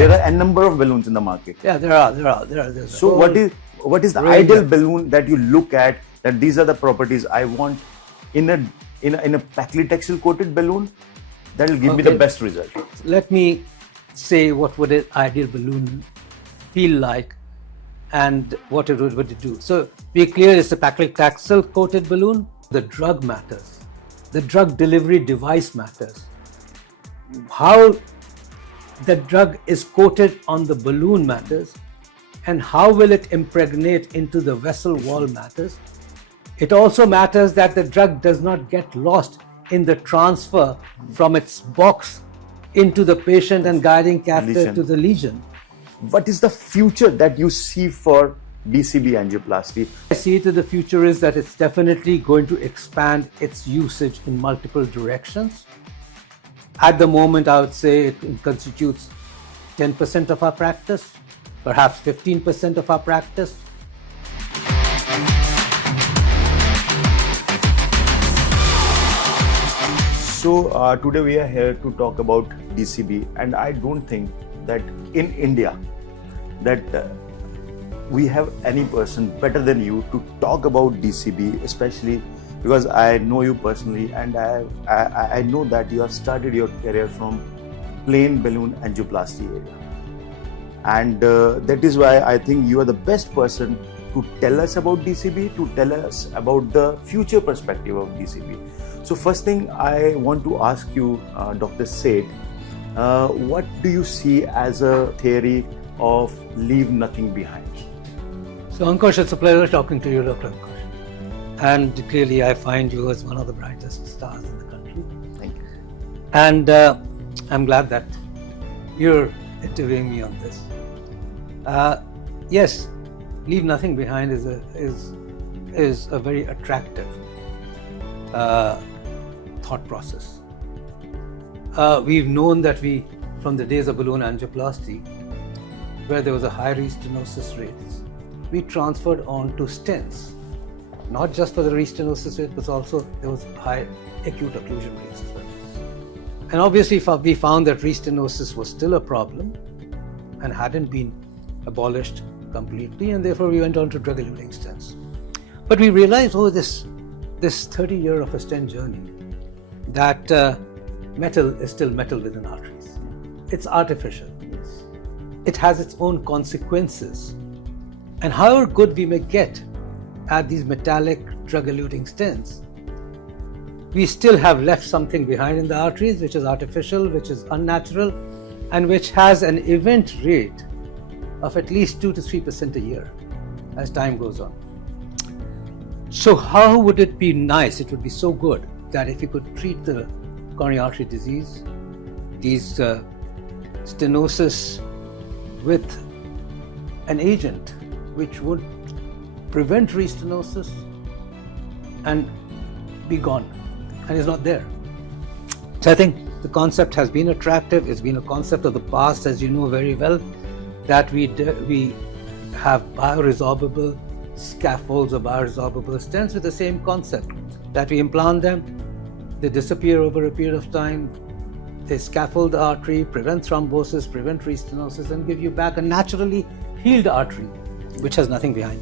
There are a number of balloons in the market. Yeah, there are. So what is the ideal balloon that you look at, that these are the properties I want in a paclitaxel coated balloon that will give me the best result? Let me say what would an ideal balloon feel like and what it would do. So be clear, it's a paclitaxel coated balloon. The drug matters. The drug delivery device matters. How the drug is coated on the balloon matters, and how will it impregnate into the vessel wall matters. It also matters that the drug does not get lost in the transfer from its box into the patient and guiding catheter to the lesion. What is the future that you see for DCB angioplasty? I see it in the future is that it's definitely going to expand its usage in multiple directions. At the moment, I would say it constitutes 10% of our practice, perhaps 15% of our practice. So today we are here to talk about DCB, and I don't think that in India that we have any person better than you to talk about DCB, especially because I know you personally, and I know that you have started your career from plain balloon angioplasty area, and that is why I think you are the best person to tell us about DCB, to tell us about the future perspective of DCB. So first thing I want to ask you, Dr. Seth, what do you see as a theory of leave nothing behind? So Ankush, it's a pleasure talking to you, Dr. Ankush. And clearly I find you as one of the brightest stars in the country. Thank you. And I'm glad that you're interviewing me on this. Yes, leave nothing behind is a very attractive thought process. We've known that from the days of balloon angioplasty, where there was a high restenosis rates, we transferred on to stents, not just for the restenosis rate, but also there was high acute occlusion rates as well. And obviously we found that restenosis was still a problem and hadn't been abolished completely, and therefore we went on to drug-eluting stents. But we realized over this 30-year of a stent journey that metal is still metal within arteries. It's artificial. Yes. It has its own consequences. And however good we may get at these metallic drug-eluting stents, we still have left something behind in the arteries which is artificial, which is unnatural, and which has an event rate of at least 2 to 3% a year as time goes on. So how would it be nice, it would be so good that if you could treat the coronary artery disease, these stenosis, with an agent which would prevent restenosis and be gone, and is not there. So I think the concept has been attractive. It's been a concept of the past, as you know very well, that we have bioresorbable scaffolds or bioresorbable stents with the same concept, that we implant them, they disappear over a period of time, they scaffold the artery, prevent thrombosis, prevent restenosis, and give you back a naturally healed artery which has nothing behind.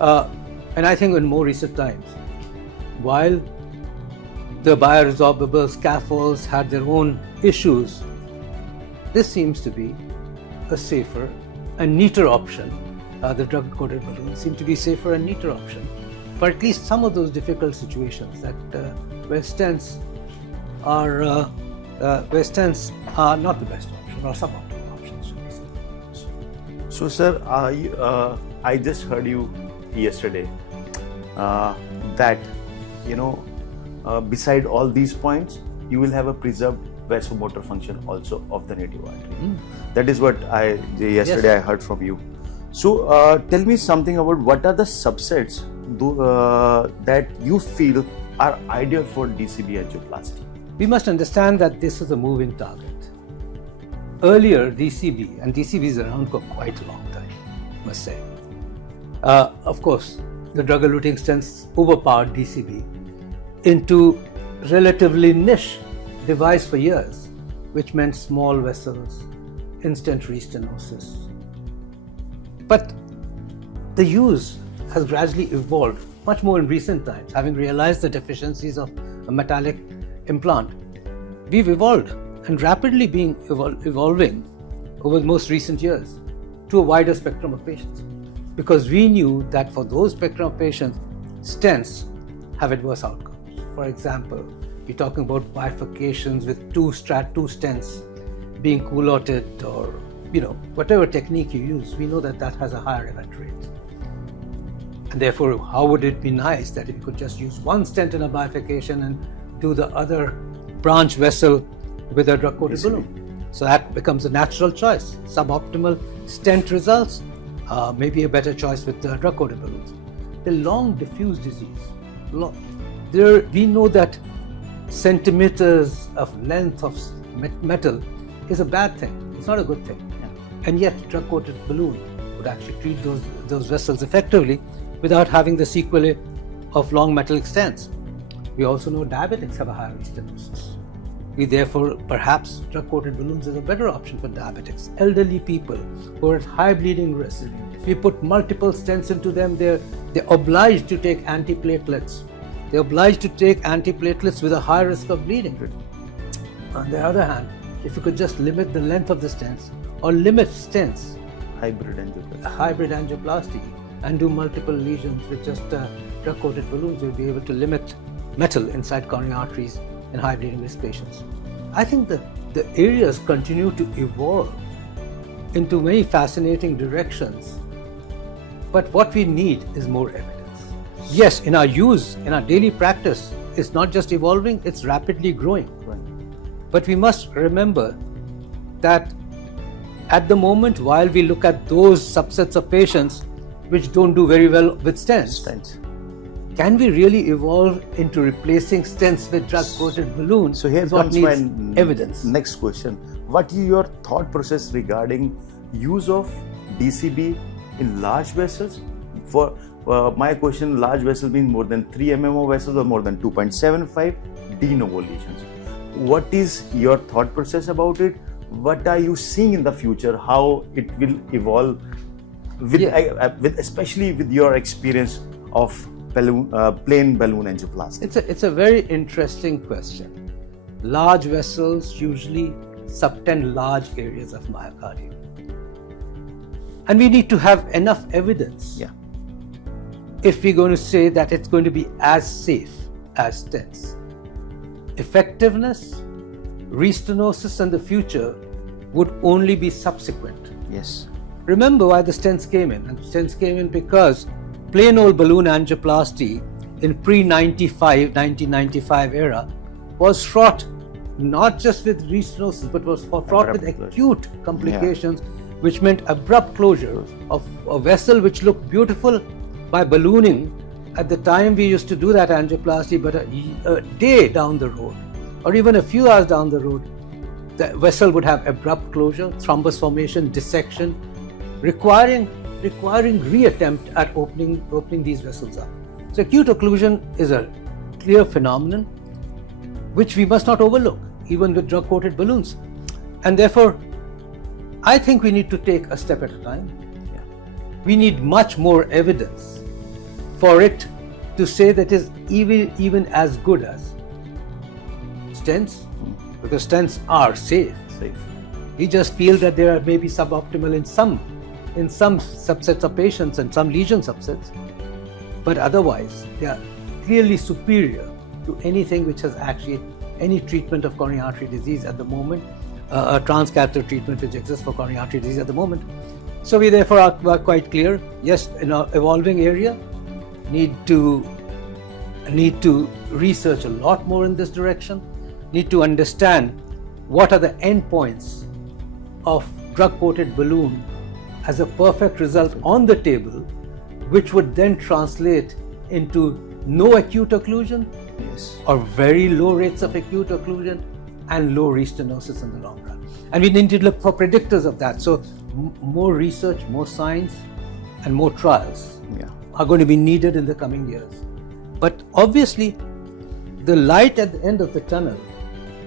And I think in more recent times, while the bioresorbable scaffolds had their own issues, this seems to be a safer and neater option. The drug-coated balloons seem to be safer and neater option for at least some of those difficult situations that where stents are not the best option or suboptimal options, should we say. So sir, I just heard you yesterday that beside all these points, you will have a preserved vasomotor function also of the native artery. That is what I heard from you. So tell me something about what are the subsets that you feel are ideal for DCB angioplasty. We must understand that this is a moving target. Earlier DCB, and DCB is around for quite a long time, I must say. Of course, the drug-eluting stents overpowered DCB into relatively niche device for years, which meant small vessels in-stent restenosis. But the use has gradually evolved, much more in recent times, having realized the deficiencies of a metallic implant. We've evolved and rapidly been evolving over the most recent years to a wider spectrum of patients, because we knew that for those spectrum of patients, stents have adverse outcomes. For example, we're talking about bifurcations with two stents being culoted, or whatever technique you use, we know that that has a higher event rate. And therefore, how would it be nice that if you could just use one stent in a bifurcation and do the other branch vessel with a drug-coated balloon? So that becomes a natural choice. Suboptimal stent results, maybe a better choice with drug-coated balloons. The long diffuse disease, we know that centimeters of length of metal is a bad thing. It's not a good thing. And yet drug-coated balloon would actually treat those vessels effectively without having the sequelae of long metallic stents. We also know diabetics have a higher restenosis. We therefore, perhaps drug-coated balloons is a better option for diabetics. Elderly people who are at high bleeding risk, we put multiple stents into them, they're obliged to take antiplatelets. They're obliged to take antiplatelets with a high risk of bleeding. On the other hand, if you could just limit the length of the stents, or limit stents, hybrid angioplasty, and do multiple lesions with just drug-coated balloons, you'll be able to limit metal inside coronary arteries in high bleeding risk patients. I think that the areas continue to evolve into many fascinating directions, but what we need is more evidence. Yes, in our use, in our daily practice, it's not just evolving, it's rapidly growing. Right. But we must remember that at the moment, while we look at those subsets of patients which don't do very well with stents, can we really evolve into replacing stents with drug-coated balloons? So here comes my evidence. Next question. What is your thought process regarding use of DCB in large vessels? For my question, large vessels mean more than 3 mmO vessels or more than 2.75 de novo lesions. What is your thought process about it? What are you seeing in the future? How it will evolve, especially with your experience of plain balloon angioplasty? It's a very interesting question. Large vessels usually subtend large areas of myocardium. And we need to have enough evidence if we're going to say that it's going to be as safe as stents. Effectiveness, restenosis in the future would only be subsequent. Yes. Remember why the stents came in. And stents came in because plain old balloon angioplasty in pre-1995 era was fraught not just with restenosis, but was fraught with acute complications, which meant abrupt closure of a vessel which looked beautiful by ballooning. At the time we used to do that angioplasty, but a day down the road, or even a few hours down the road, the vessel would have abrupt closure, thrombus formation, dissection, requiring reattempt at opening these vessels up. So acute occlusion is a clear phenomenon which we must not overlook, even with drug-coated balloons. And therefore, I think we need to take a step at a time. We need much more evidence for it to say that it is even as good as stents, because stents are safe. We just feel that they are maybe suboptimal in some subsets of patients and some lesion subsets, but otherwise they are clearly superior to anything which has actually any treatment of coronary artery disease at the moment, a transcatheter treatment which exists for coronary artery disease at the moment. So we therefore are quite clear, yes, in our evolving area, need to research a lot more in this direction, need to understand what are the endpoints of drug-coated balloon as a perfect result on the table, which would then translate into no acute occlusion, or very low rates of acute occlusion, and low restenosis in the long run. And we need to look for predictors of that. So more research, more science, and more trials are going to be needed in the coming years. But obviously, the light at the end of the tunnel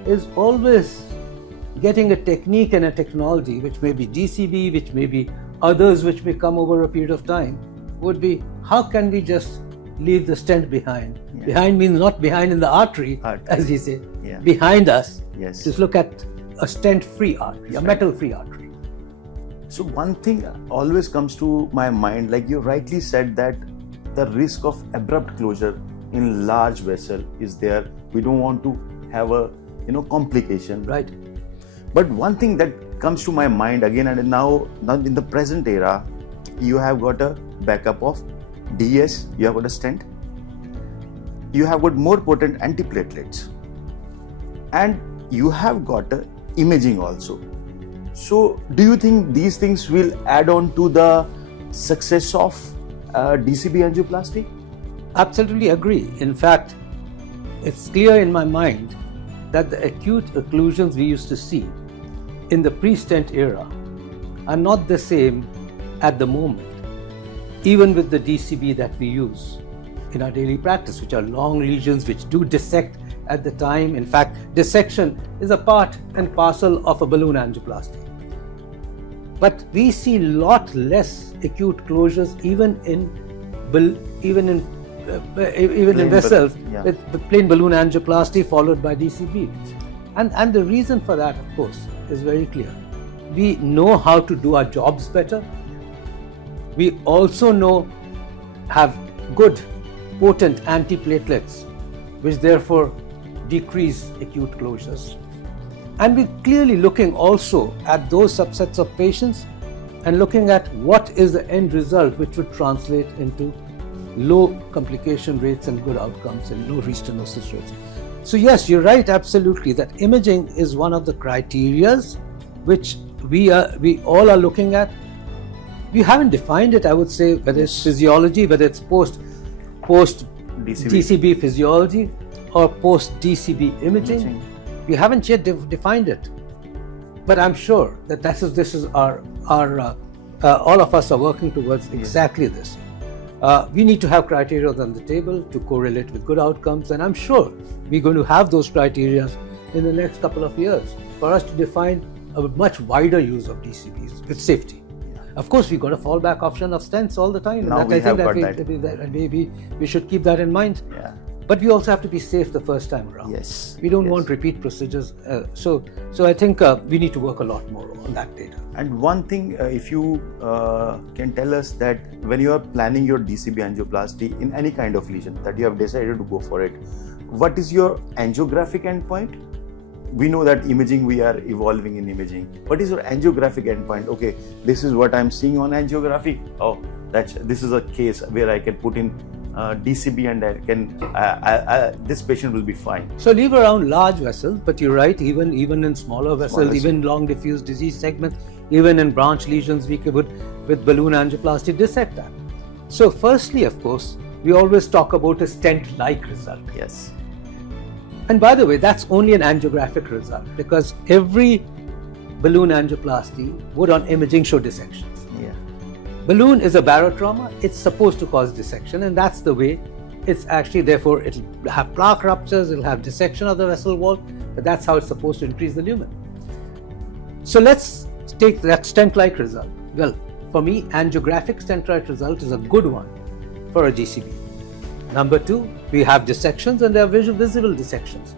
is always getting a technique and a technology, which may be DCB, which may be others which may come over a period of time, would be how can we just leave the stent behind? Yeah. Behind means not behind in the artery, as we say, Yeah. behind us. Yes. Just look at a stent-free artery, a metal-free artery. So one thing always comes to my mind, like you rightly said, that the risk of abrupt closure in large vessel is there. We don't want to have a complication. Right. But one thing that comes to my mind again, and now in the present era, you have got a backup of DS, you have got a stent, you have got more potent antiplatelets, and you have got a imaging also. So do you think these things will add on to the success of DCB angioplasty? Absolutely agree. In fact, it's clear in my mind that the acute occlusions we used to see in the pre-stent era are not the same at the moment, even with the DCB that we use in our daily practice, which are long lesions which do dissect at the time. In fact, dissection is a part and parcel of a balloon angioplasty. But we see lot less acute closures even in vessels with plain balloon angioplasty followed by DCB. And the reason for that, of course, is very clear. We know how to do our jobs better. We also have good, potent antiplatelets, which therefore decrease acute closures. And we're clearly looking also at those subsets of patients and looking at what is the end result which would translate into low complication rates and good outcomes and low restenosis rates. So yes, you're right, absolutely, that imaging is one of the criterias which we all are looking at. We haven't defined it, I would say, whether it's physiology, whether it's post DCB physiology or post DCB imaging. We haven't yet defined it, but I'm sure that this is our all of us are working towards exactly this. We need to have criteria on the table to correlate with good outcomes, and I'm sure we're going to have those criteria in the next couple of years for us to define a much wider use of DCBs with safety. Of course, we've got a fallback option of stents all the time. Now and we have got that. Maybe we should keep that in mind. Yeah. But we also have to be safe the first time around. Yes. We don't want repeat procedures. So I think we need to work a lot more on that data. And one thing, if you can tell us that when you are planning your DCB angioplasty in any kind of lesion that you have decided to go for it, what is your angiographic endpoint? We know that imaging, we are evolving in imaging. What is your angiographic endpoint? Okay, this is what I'm seeing on angiography. Oh, this is a case where I can put in DCB and I can this patient will be fine. So leave around large vessels, but you're right, even in smaller vessels, even long diffuse disease segments, even in branch lesions, we could with balloon angioplasty dissect that. So firstly, of course, we always talk about a stent-like result. Yes. And by the way, that's only an angiographic result, because every balloon angioplasty would on imaging show dissections. Yeah. Balloon is a barotrauma. It's supposed to cause dissection, and that's the way it's actually. Therefore, it'll have plaque ruptures, it'll have dissection of the vessel wall, but that's how it's supposed to increase the lumen. So let's take that stent-like result. Well, for me, angiographic stent-like result is a good one for a DCB. Number two, we have dissections, and there are visible dissections.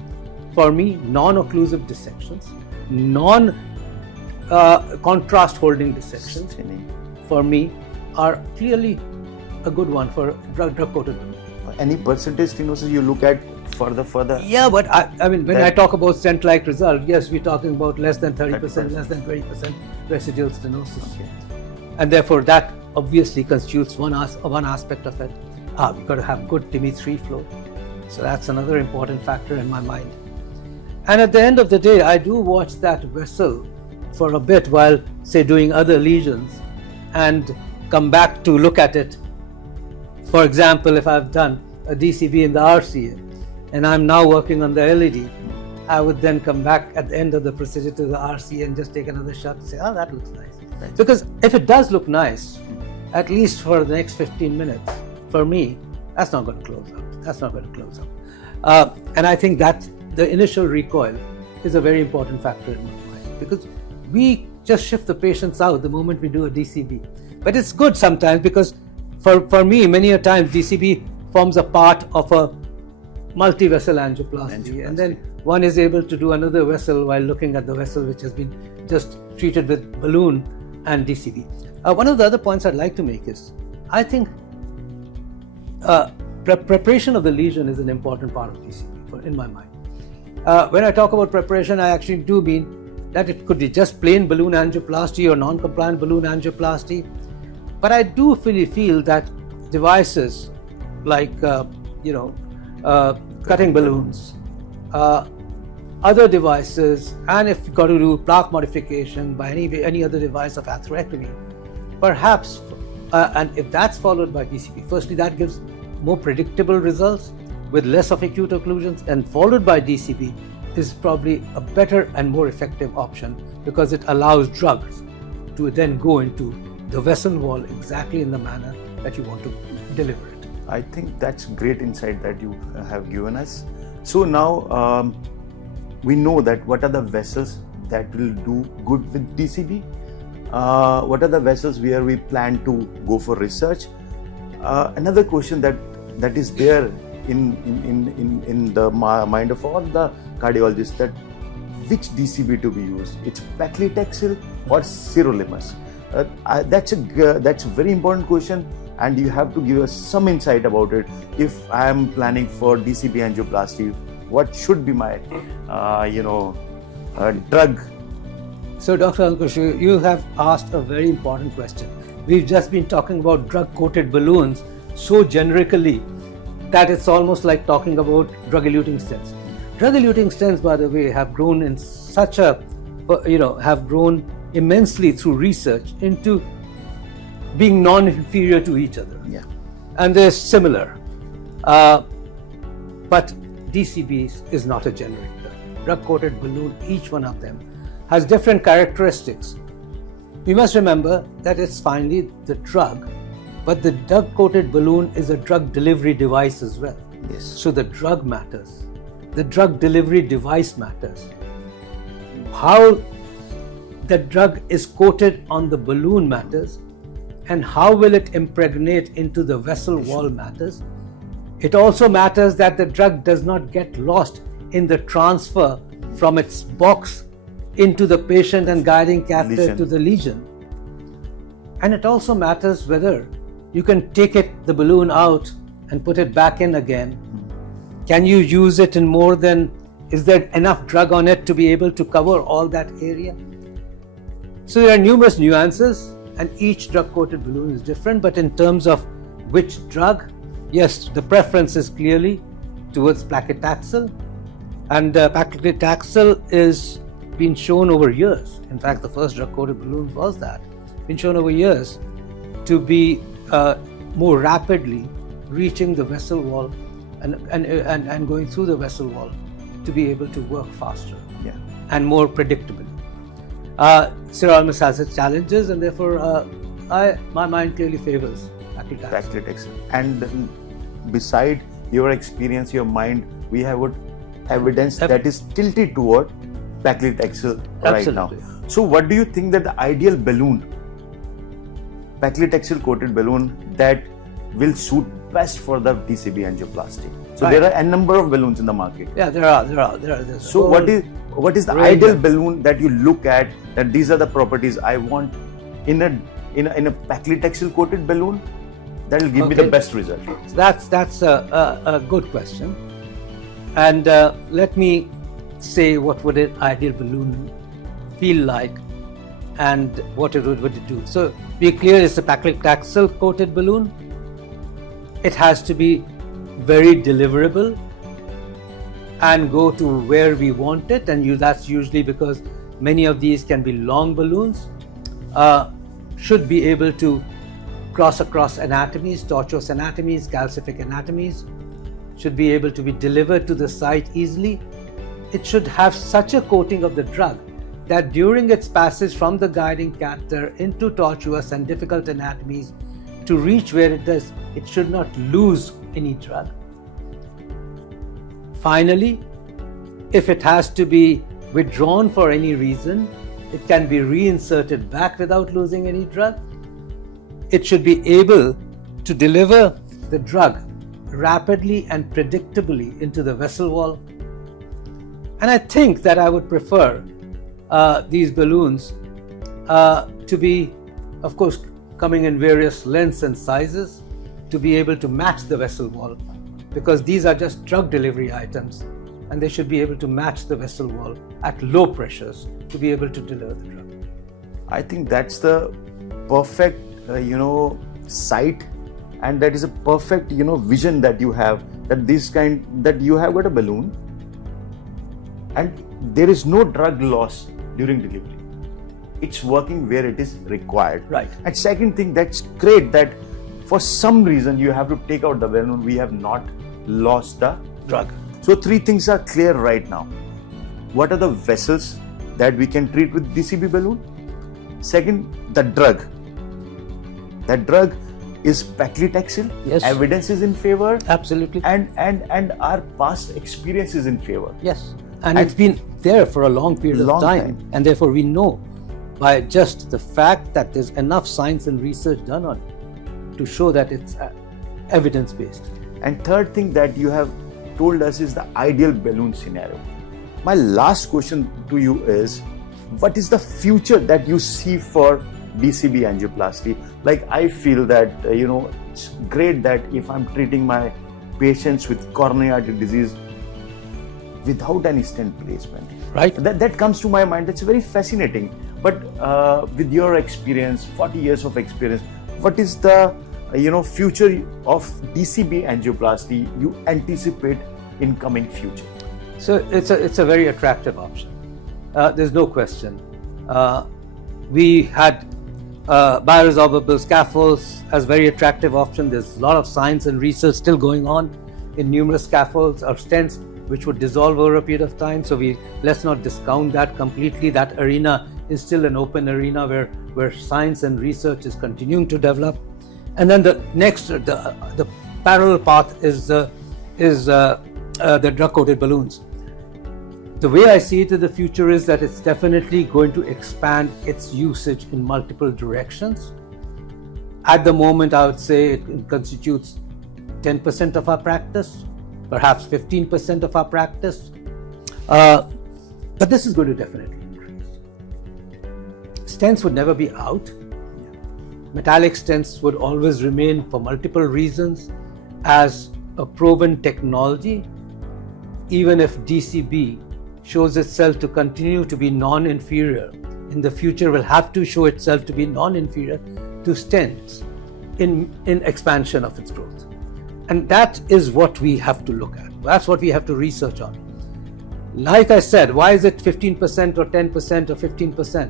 For me, non-occlusive dissections, non-contrast holding dissections, for me, are clearly a good one for drug-coated balloon. Any percentage stenosis you look at further? Yeah, but I mean, when I talk about stent-like result, yes, we're talking about less than 30%, less than 20% residual stenosis. Okay. And therefore, that obviously constitutes one aspect of it. We've got to have good TIMI-3 flow. So that's another important factor in my mind. And at the end of the day, I do watch that vessel for a bit while, say, doing other lesions and come back to look at it. For example, if I've done a DCB in the RCA and I'm now working on the LED, I would then come back at the end of the procedure to the RCA and just take another shot and say, oh, that looks nice. Right. Because if it does look nice, at least for the next 15 minutes, for me, that's not going to close up. That's not going to close up. And I think that the initial recoil is a very important factor in my mind. because we just shift the patients out the moment we do a DCB. But it's good sometimes because for me, many a times DCB forms a part of a multi-vessel angioplasty, and then one is able to do another vessel while looking at the vessel which has been just treated with balloon and DCB. One of the other points I'd like to make is, I think preparation of the lesion is an important part of DCB in my mind. When I talk about preparation, I actually do mean that it could be just plain balloon angioplasty or non-compliant balloon angioplasty. But I do really feel that devices like cutting balloons, other devices, and if you've got to do plaque modification by any other device of atherectomy, perhaps, and if that's followed by DCB, firstly that gives more predictable results with less of acute occlusions, and followed by DCB is probably a better and more effective option because it allows drugs to then go into the vessel wall exactly in the manner that you want to deliver it. I think that's great insight that you have given us. So now we know that what are the vessels that will do good with DCB, what are the vessels where we plan to go for research. Another question that is there in the mind of all the cardiologists, that which DCB to be used, it's paclitaxel or sirolimus. That's a very important question, and you have to give us some insight about it. If I am planning for DCB angioplasty, what should be my drug? So Dr. Ankush, you have asked a very important question. We've just been talking about drug-coated balloons so generically that it's almost like talking about drug-eluting stents. Drug-eluting stents, by the way, have grown in have grown immensely through research into being non-inferior to each other. Yeah. And they're similar. But DCB is not a generic drug. Drug-coated balloon, each one of them has different characteristics. We must remember that it's finally the drug, but the drug-coated balloon is a drug delivery device as well. Yes. So the drug matters. The drug delivery device matters. How the drug is coated on the balloon matters, and how will it impregnate into the vessel wall matters. It also matters that the drug does not get lost in the transfer from its box into the patient and guiding catheter to the lesion. And it also matters whether you can take the balloon out and put it back in again. Can you use it in more than, is there enough drug on it to be able to cover all that area? So there are numerous nuances, and each drug-coated balloon is different, but in terms of which drug, yes, the preference is clearly towards paclitaxel, and paclitaxel is been shown over years. In fact, the first drug-coated balloon was that, been shown over years to be more rapidly reaching the vessel wall and going through the vessel wall to be able to work faster and more predictably. Sirolimus has its challenges, and therefore my mind clearly favors paclitaxel. And beside your experience, your mind, we have what evidence that is tilted toward paclitaxel right now. So what do you think that the ideal balloon, paclitaxel coated balloon, that will suit best for the DCB angioplasty? So there are a number of balloons in the market. Yeah, there are. So what is the ideal balloon that you look at, that these are the properties I want in a paclitaxel coated balloon that will give me the best result? That's a good question. And let me say what would an ideal balloon feel like and what it would do. So be clear, it's a paclitaxel coated balloon. It has to be very deliverable and go to where we want it, and that's usually because many of these can be long balloons. Should be able to cross across anatomies, tortuous anatomies, calcific anatomies, should be able to be delivered to the site easily. It should have such a coating of the drug that during its passage from the guiding catheter into tortuous and difficult anatomies to reach where it does, it should not lose any drug. Finally, if it has to be withdrawn for any reason, It can be reinserted back without losing any drug. It should be able to deliver the drug rapidly and predictably into the vessel wall. And I think that I would prefer these balloons to be, of course, coming in various lengths and sizes, to be able to match the vessel wall, because these are just drug delivery items and they should be able to match the vessel wall at low pressures to be able to deliver the drug. I think that's the perfect, sight, and that is a perfect, vision that you have, that you have got a balloon and there is no drug loss during delivery. It's working where it is required. Right. And second thing, that's great that for some reason you have to take out the balloon. We have not lost the Drug. So three things are clear right now. What are the vessels that we can treat with DCB balloon? Second, the drug. That drug is paclitaxel. Yes. Evidence is in favor. Absolutely. And our past experience is in favor. Yes. And it's been there for a long period of time. And therefore we know by just the fact that there's enough science and research done on it to show that it's evidence-based. And third thing that you have told us is the ideal balloon scenario. My last question to you is, what is the future that you see for DCB angioplasty? Like, I feel that, it's great that if I'm treating my patients with coronary artery disease without any stent placement. Right. That comes to my mind. That's very fascinating. But with your experience, 40 years of experience, what is the future of DCB angioplasty you anticipate in coming future? So it's a very attractive option. There's no question. We had bioresorbable scaffolds as very attractive option. There's a lot of science and research still going on in numerous scaffolds or stents which would dissolve over a period of time. So let's not discount that completely. That arena is still an open arena where science and research is continuing to develop. And then the next, the parallel path is the drug-coated balloons. The way I see it in the future is that it's definitely going to expand its usage in multiple directions. At the moment, I would say it constitutes 10% of our practice, perhaps 15% of our practice. But this is going to definitely increase. Stents would never be out. Metallic stents would always remain for multiple reasons as a proven technology, even if DCB shows itself to continue to be non-inferior. In the future will have to show itself to be non-inferior to stents in expansion of its growth. And that is what we have to look at. That's what we have to research on. Like I said, why is it 15% or 10% or 15%?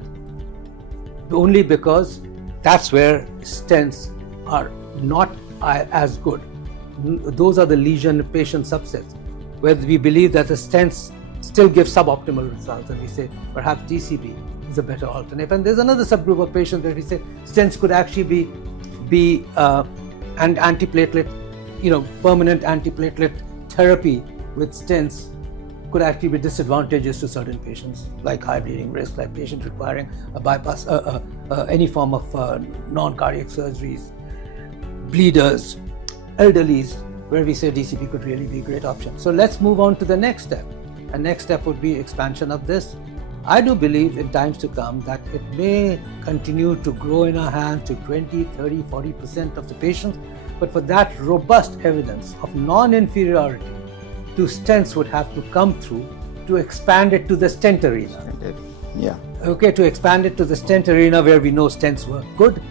Only because that's where stents are not as good. Those are the lesion patient subsets where we believe that the stents still give suboptimal results, and we say perhaps DCB is a better alternative. And there's another subgroup of patients where we say stents could actually be and antiplatelet, permanent antiplatelet therapy with stents could actually be disadvantageous to certain patients, like high bleeding risk, like patients requiring a bypass, any form of non-cardiac surgeries, bleeders, elderlies, where we say DCB could really be a great option. So let's move on to the next step. And next step would be expansion of this. I do believe in times to come that it may continue to grow in our hands to 20, 30, 40% of the patients, but for that robust evidence of non-inferiority to stents would have to come through to expand it to the stent arena. Yeah. Okay, to expand it to the stent arena where we know stents work good.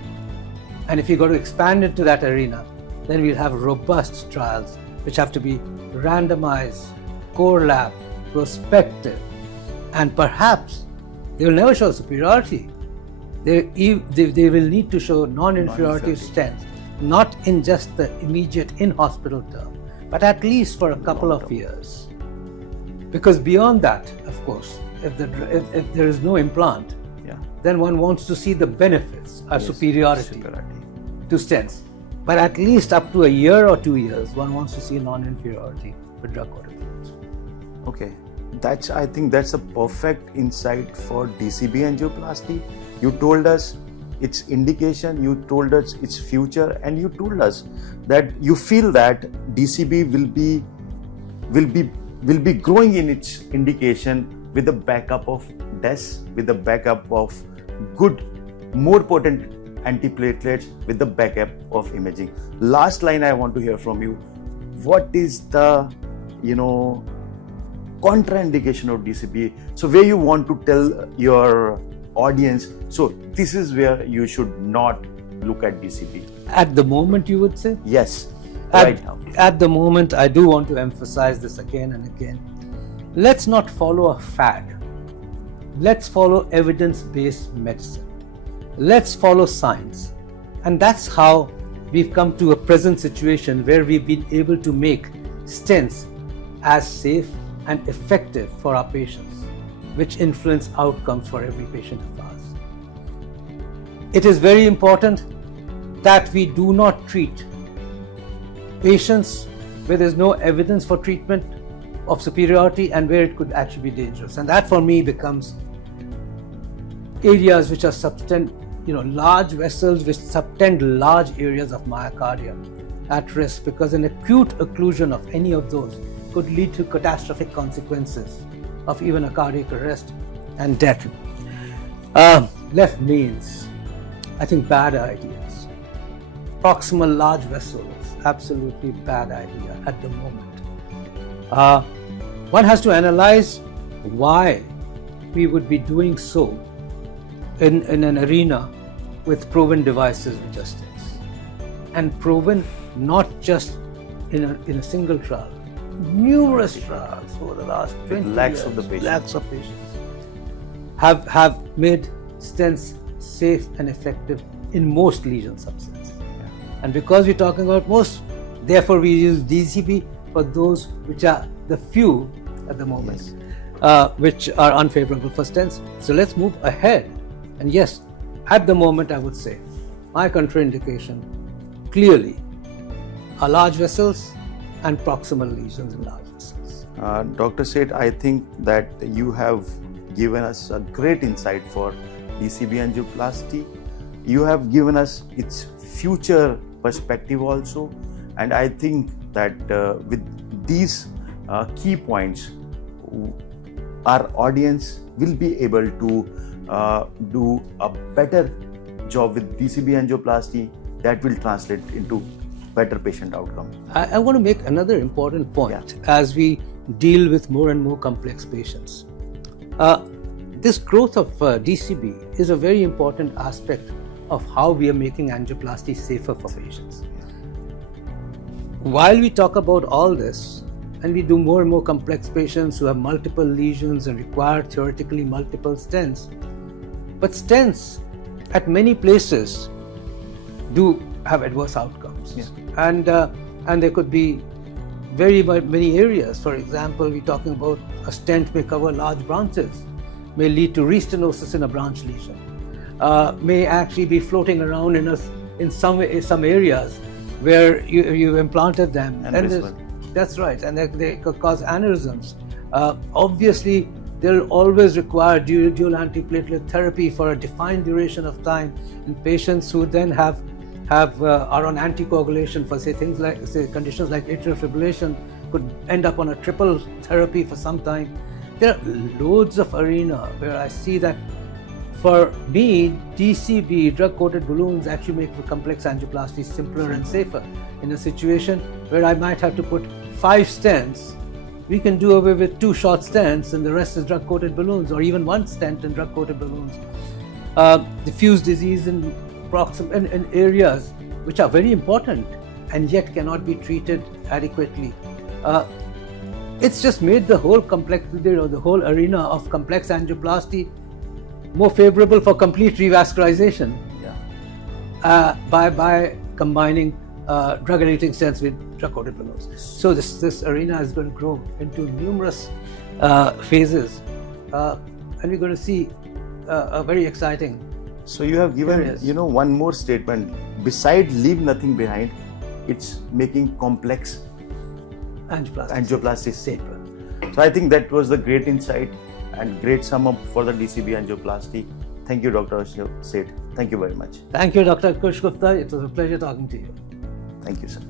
And if you go to expand into that arena, then we'll have robust trials which have to be randomized, core lab, prospective, and perhaps they will never show superiority. They will need to show non-inferiority stents, not in just the immediate in-hospital term, but at least for a couple of years. Because beyond that, of course, if there is no implant, then one wants to see the benefits or superiority to stents. But at least up to a year or 2 years, one wants to see non-inferiority with drug-coated balloons. Okay. I think that's a perfect insight for DCB angioplasty. You told us its indication, you told us its future, and you told us that you feel that DCB will be growing in its indication with the backup of 𝐷𝐸s, with the backup of good, more potent antiplatelets, with the backup of imaging. Last line I want to hear from you. What is the, contraindication of DCB? So where you want to tell your audience, so this is where you should not look at DCB. At the moment, you would say? Yes, right now. At the moment, I do want to emphasize this again and again. Let's not follow a fad. Let's follow evidence-based medicine. Let's follow science. And that's how we've come to a present situation where we've been able to make stents as safe and effective for our patients, which influence outcomes for every patient of ours. It is very important that we do not treat patients where there's no evidence for treatment of superiority and where it could actually be dangerous. And that for me becomes areas which are large vessels which subtend large areas of myocardia at risk, because an acute occlusion of any of those could lead to catastrophic consequences of even a cardiac arrest and death. Left mains, I think bad ideas. Proximal large vessels, absolutely bad idea at the moment. One has to analyze why we would be doing so in an arena with proven devices which are stents. And proven not just in a single trial, numerous trials over the last 20 lakhs years, of the patients. Lakhs of patients have made stents safe and effective in most lesion subsets. And because we're talking about most, therefore we use DCB for those which are the few at the moment, which are unfavorable for stents. So let's move ahead. And yes, at the moment I would say my contraindication clearly are large vessels and proximal lesions in large vessels. Dr. Seth, I think that you have given us a great insight for DCB angioplasty. You have given us its future perspective also, and I think that with these key points, our audience will be able to do a better job with DCB angioplasty that will translate into better patient outcome. I want to make another important point as we deal with more and more complex patients. This growth of DCB is a very important aspect of how we are making angioplasty safer for patients. While we talk about all this, and we do more and more complex patients who have multiple lesions and require theoretically multiple stents, but stents at many places do have adverse outcomes. And there could be very many areas. For example, we're talking about a stent may cover large branches, may lead to restenosis in a branch lesion, may actually be floating around in some areas where you've implanted them. That's right, and they could cause aneurysms. Obviously, they'll always require dual antiplatelet therapy for a defined duration of time in patients who then are on anticoagulation for things like conditions like atrial fibrillation, could end up on a triple therapy for some time. There are loads of arena where I see that for me, DCB, drug-coated balloons, actually make the complex angioplasty simpler and safer. In a situation where I might have to put 5 stents, we can do away with 2 short stents and the rest is drug-coated balloons, or even 1 stent and drug-coated balloons. Diffuse disease in areas which are very important and yet cannot be treated adequately. It's just made the whole complexity or the whole arena of complex angioplasty more favorable for complete revascularization by combining drug-eluting stents with drug-coated balloons. So this arena is going to grow into numerous phases, and we're going to see a very exciting. So you have given one more statement. Beside leave nothing behind, it's making complex angioplasty safer. So I think that was the great insight and great sum up for the DCB angioplasty. Thank you, Dr. Seth. Thank you very much. Thank you, Dr. Kush Gupta. It was a pleasure talking to you. Thank you, sir.